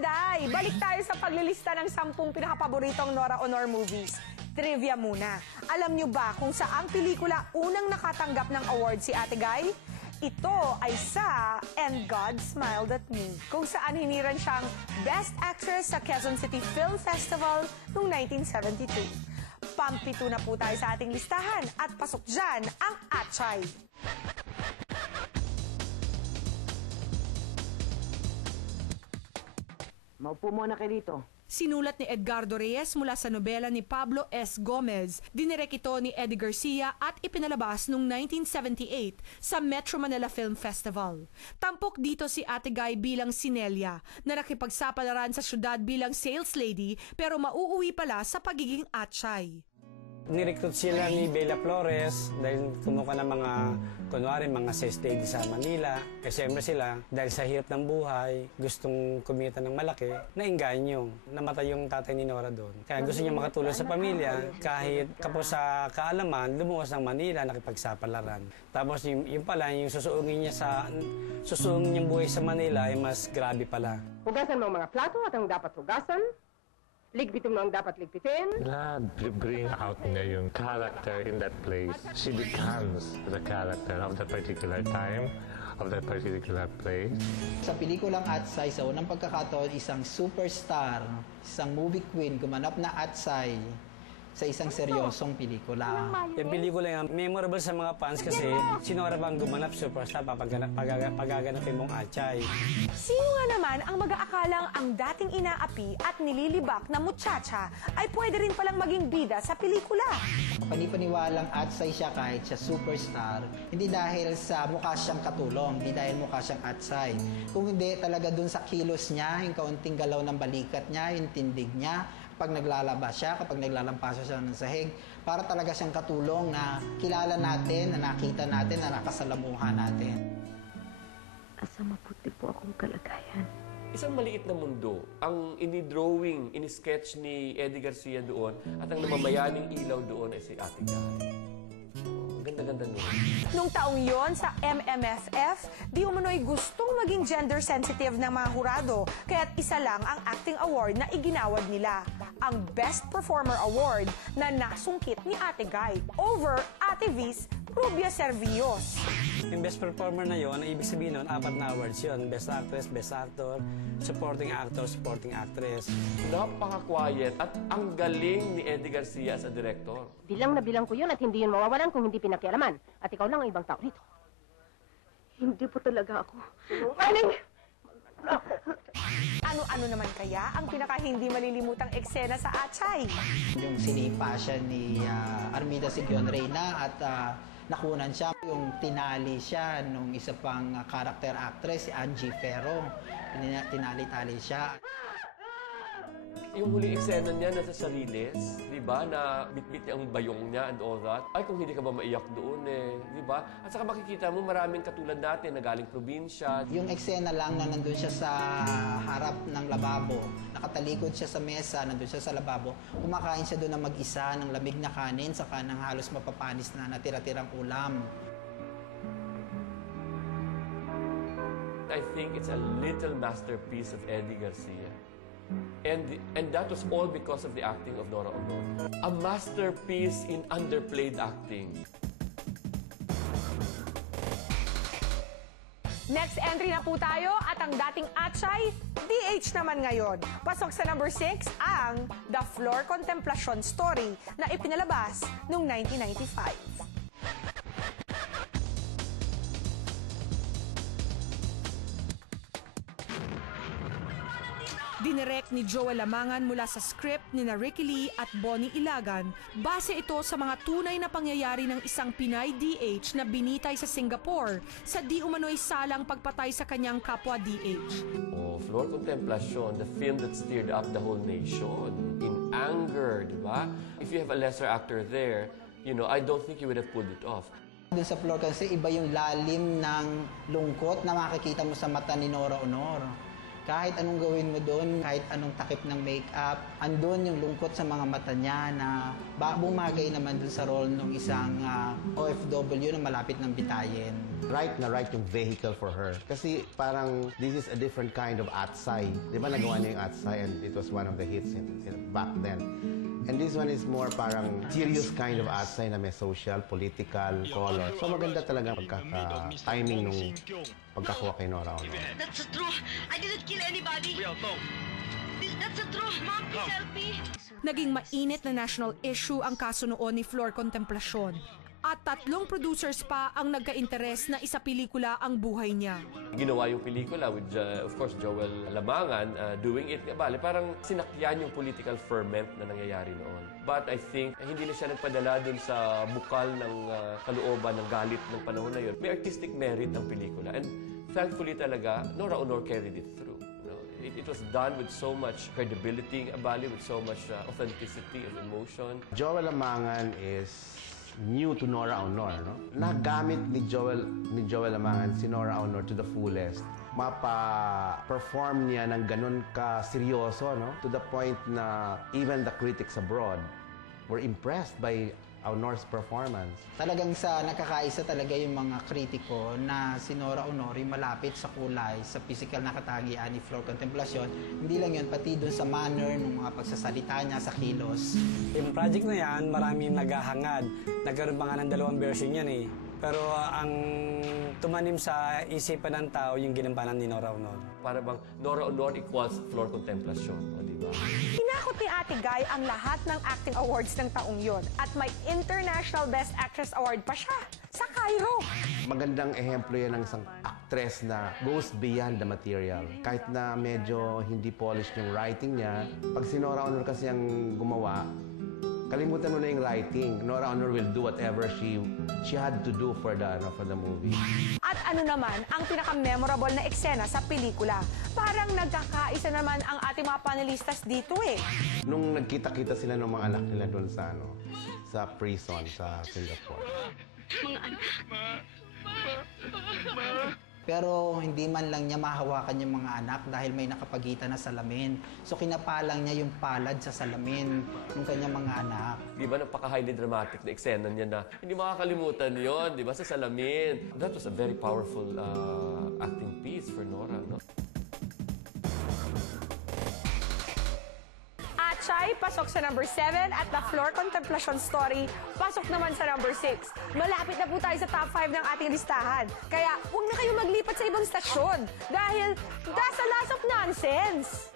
Day, balik tayo sa paglilista ng 10 pinakapaboritong Nora Honor movies. Trivia muna. Alam nyo ba kung saang pelikula unang nakatanggap ng award si Ate Guy? Ito ay sa And God Smiled at Me, kung saan hiniran siyang Best Actress sa Quezon City Film Festival noong 1972. Pampito na po tayo sa ating listahan at pasok dyan ang Atchay. Maupo muna kayo dito. Sinulat ni Edgardo Reyes mula sa nobela ni Pablo S. Gomez. Dinirek ito ni Eddie Garcia at ipinalabas noong 1978 sa Metro Manila Film Festival. Tampok dito si Ate Guy bilang si Nelia, na nakipagsapalaran sa syudad bilang sales lady pero mauuwi pala sa pagiging atchay. Nirecruit sila ni Bella Flores dahil kumuha ng mga, kunwari, mga sales lady sa Manila. Kasi siyempre sila, dahil sa hirap ng buhay, gustong kumita ng malaki, nainganyo. Namatay yung tatay ni Nora doon. Kaya gusto niya makatulong sa pamilya, kahit kapos sa kaalaman, lumuwas ng Manila, nakipagsapalaran. Tapos yung pala, yung susuungin niyang buhay sa Manila ay mas grabe pala. Hugasan mo ang mga plato at ang dapat hugasan. Ligpitin mo ang dapat ligpitin. Bring out niya yung character in that place. She becomes the character of that particular time, of that particular place. Sa pelikulang Atsay, sa unang pagkakataon, isang superstar, isang movie queen, gumanap na Atsay sa isang seryosong pelikula. Yung pelikula yung memorable sa mga fans kasi si Nora bang gumanap superstar pagaganapin mong atchay. Sino nga naman ang mag-aakalang ang dating inaapi at nililibak na muchacha ay pwede rin palang maging bida sa pelikula? Panipaniwalang Atsay siya kahit siya superstar, hindi dahil sa mukha siyang katulong, hindi dahil mukha siyang Atsay. Kung hindi talaga dun sa kilos niya, yung kaunting galaw ng balikat niya, yung tindig niya, kapag naglalabas siya, kapag naglalampaso siya ng sahig, para talaga siyang katulong na kilala natin, na nakita natin, na nakasalamuha natin. Asa mabuti po akong kalagayan. Isang maliit na mundo ang ini-drawing, ini-sketch ni Eddie Garcia doon at ang namamayaning ilaw doon ay si Ate Guy. Ganda-ganda nun. Nung taong yon sa MMFF, di umano'y gustong maging gender-sensitive ng mga hurado, kaya't isa lang ang acting award na iginawad nila, ang Best Performer Award na nasungkit ni Ate Guy over Ate V's Rubia Servios. Yung best performer na yon, ibig sabihin nun, 4 na awards yun. Best Actress, Best Actor, Supporting Actor, Supporting Actress. Napaka-quiet at ang galing ni Eddie Garcia as a director. Bilang na bilang ko yun at hindi yun mawawalan kung hindi pinakialaman. At ikaw lang ang ibang tao rito. Hindi po talaga ako. Ano-ano naman kaya ang pinaka-hindi malilimutang eksena sa Atchay? Yung sinipa siya ni Armida Sigion Reyna at nakunan siya. Yung tinali siya nung isa pang character actress, si Angie Ferro. Tinali-tali siya. Yung huling eksena niya nasa Sariles, di ba, na bit-bit niya ang bayong niya and all that. Ay, kung hindi ka ba maiyak doon di ba? At saka makikita mo maraming katulad natin na galing probinsya. Yung eksena lang na nandun siya sa harap ng lababo, nakatalikod siya sa mesa, nandun siya sa lababo, kumakain siya doon na mag-isa ng lamig na kanin, saka ng halos mapapanis na natira-tirang ulam. I think it's a little masterpiece of Eddie Garcia. And that was all because of the acting of Nora Honor. A masterpiece in underplayed acting. Next entry na po tayo at ang dating Atchay, DH naman ngayon. Pasok sa number 6 ang The Floor Contemplation Story na ipinalabas noong 1995. Dinirek ni Joel Lamangan mula sa script ni Ricky Lee at Bonnie Ilagan. Base ito sa mga tunay na pangyayari ng isang Pinay DH na binitay sa Singapore sa di umano'y salang pagpatay sa kanyang kapwa DH. Oh, Floor Contemplation, the film that stirred up the whole nation in anger, di ba? If you have a lesser actor there, I don't think you would have pulled it off. Doon sa Floor kasi iba yung lalim ng lungkot na makikita mo sa mata ni Nora Honor. Kahit anong gawin mo doon, kahit anong takip ng make-up, andun yung lungkot sa mga mata niya na bumagay naman doon sa role ng isang OFW na malapit ng bitayin. right yung vehicle for her. Kasi parang this is a different kind of atsay. Di ba nagawa niya yung atsay and it was one of the hits back then. And this one is more parang serious kind of atsay na may social, political, color. So maganda talaga pagkaka-timing nung pagkakuha kay Nora Honor. That's the truth. I didn't kill anybody. That's the truth, Mom. Please help me. Naging mainit na national issue ang kaso noon ni Flor Contemplasyon. At 3 producers pa ang nagka-interes na isa-pelikula ang buhay niya. Ginawa yung pelikula with, of course, Joel Lamangan doing it. Bale, parang sinakyan yung political ferment na nangyayari noon. But I think hindi na siya nagpadala dun sa bukal ng kalooban, ng galit ng panahon na yun. May artistic merit ang pelikula. And thankfully talaga, Nora Honor carried it through. It was done with so much credibility, with so much authenticity of emotion. Joel Lamangan is new to Nora Honor, no? Nagamit ni Joel Lamangan si Nora Honor to the fullest. Mapa-perform niya ng ganun ka-seryoso, no? To the point na even the critics abroad were impressed by Honor's performance. Talagang nakakaisa talaga yung mga kritiko na si Nora Honor malapit sa kulay, sa physical na katagian ni Flor Contemplasyon. Hindi lang yun, pati dun sa manner ng mga pagsasalita niya sa kilos. Yung project na yan, maraming naghahangad. Nagkaroon pa nga ng 2 version yan eh. Pero ang tumanim sa isipan ng tao yung ginampanan ni Nora Honor. Para bang Nora Honor equals Flor Contemplasyon, di ba? Hinakot ni Ate Guy ang lahat ng acting awards ng taong yon at may International Best Actress Award pa siya sa Cairo. Magandang ehemplo yan ng isang actress na goes beyond the material. Kahit na medyo hindi polished yung writing niya, pag si Nora Honor kasi ang gumawa, kalimutan mo na yung writing. Nora Honor will do whatever she had to do for the movie. At ano naman ang pinaka-memorable na eksena sa pelikula? Parang nagkakaisa naman ang ating mga panelistas dito eh. Nung nagkita-kita sila ng mga anak nila doon sa prison sa Singapore. Mga anak. Pero hindi man lang niya mahawakan yung mga anak dahil may nakapagitan na salamin. So kinapalang niya yung palad sa salamin ng kanyang mga anak. Di ba napaka-highly dramatic na eksena niya na hindi makakalimutan yon, di ba, sa salamin. That was a very powerful acting piece for Nora, no? Chay, pasok sa number 7 at the Flor Contemplasyon story, pasok naman sa number 6. Malapit na po tayo sa top 5 ng ating listahan. Kaya huwag na kayo maglipat sa ibang stasyon dahil that's a lot of nonsense.